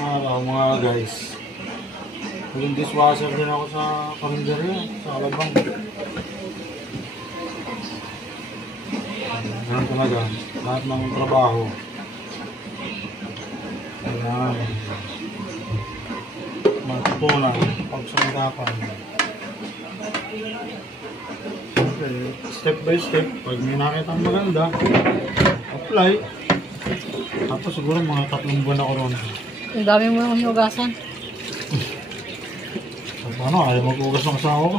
Mga guys. Yung dishwasher din ako sa karinderya, sa Alabang. Ganun talaga, lahat ng trabaho. Ayan. Matutunan pag sumitapan. Okay, step by step, pag may nakita ang maganda, apply. Tapos siguro mga 3 buwan ako ron. Ang dami mo yung hinugasan. Ano, ayaw mag-ugas ng asawa ko.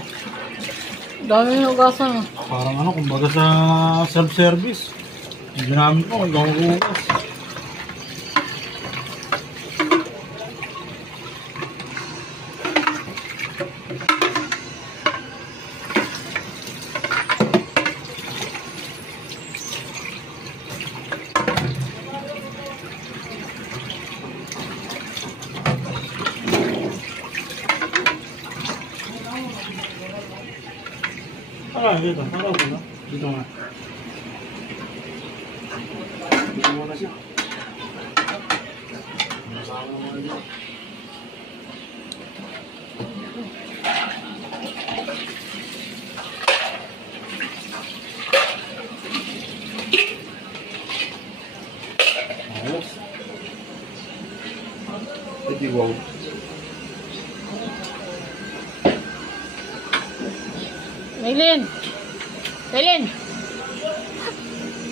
Ang dami yung hinugasan. Parang ano, kumbaga sa self-service. Yung ginamit ko, ikaw mag-ugas. Dito. Dito nga. Dito muna siya. Masama mo rin. Ayos. Pwede wow. Maylin! Maylin!